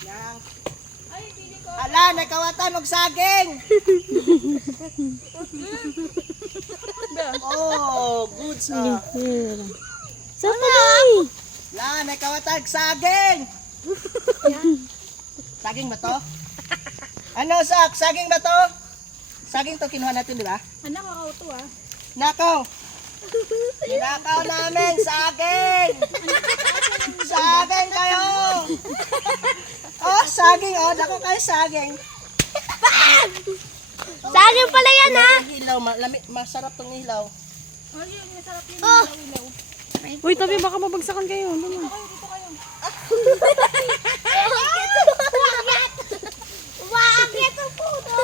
Yang. Ala, nakawatan og saging. Oh, good sa. Saan pa tayo? La, nakawatan og saging. Saging ba to? Ano, Sak? Saging ba to? Saging to kinuha natin, di ba? Anak, kakao to ah. Nakaw. Ninakaw namin, saging. Saging kayo. Oh, saging. Oh, dako kayo saging. Saging pala yan ha? Hilaw, masarap tong hilaw. Oh, yun, masarap yun. Ilaw-ilaw. Uy, tabi, baka mabagsakan kayo. Ano mo? Bakit ang puto?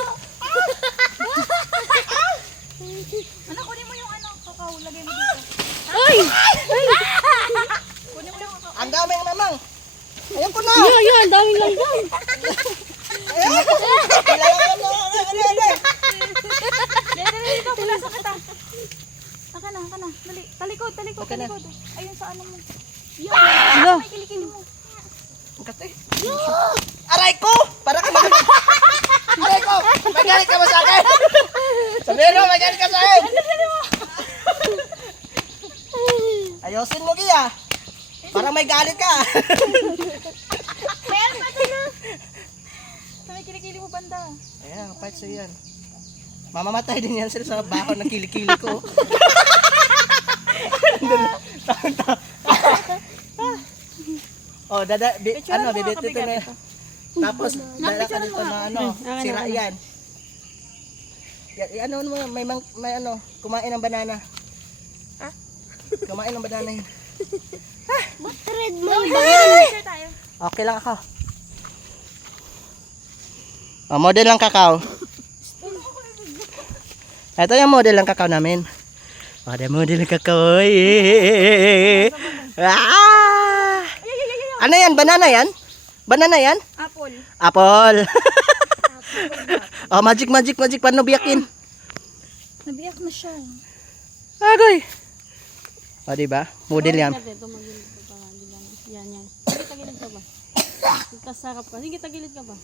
Anak, kunin mo yung ano, kakao. Lagay mo dito. Uy! Kunin mo yung kakao. Ang dami ang mamang. Ayun ko na. Yan, ang daming langgam. Ayun ko. Kailangan mo. Dito, pulasok kita. Aka na. Dali. Talikod. Okay na. Ayun sa ano mo. Hala. May kilikili mo. Kate. Aray ko! Para ka magalit. Aray ko! Magalit ka ba sa akin? Sabihin mo, magalit ka sa akin. Ayosin mo, Gia. Parang may galit ka. Meron pa din ah. Sa may kilikili mo banda. Ayan, fight sa'yo yan. Mamamatay din yan sila sa baho ng kilikili ko. Oh, bibit dito na. Tapos, dala ka dito na sira yan. Ano mo, may ano, kumain ng banana. Kumain ng banana yun. Red mo. Picture tayo. Okay lang ako. Oh, model ng kakao. Ito yung model ng kakao namin. Ada model ng kakao. Ah! Ano yan? Banana yan? Banana yan? Apple. Apple. Oh, magic. Paano biyakin? Nabiyak na siya. Agoy. O, diba? Model yan. Yan. Sige, tagilid ka ba? Tasarap ka. Sige, tagilid ka ba?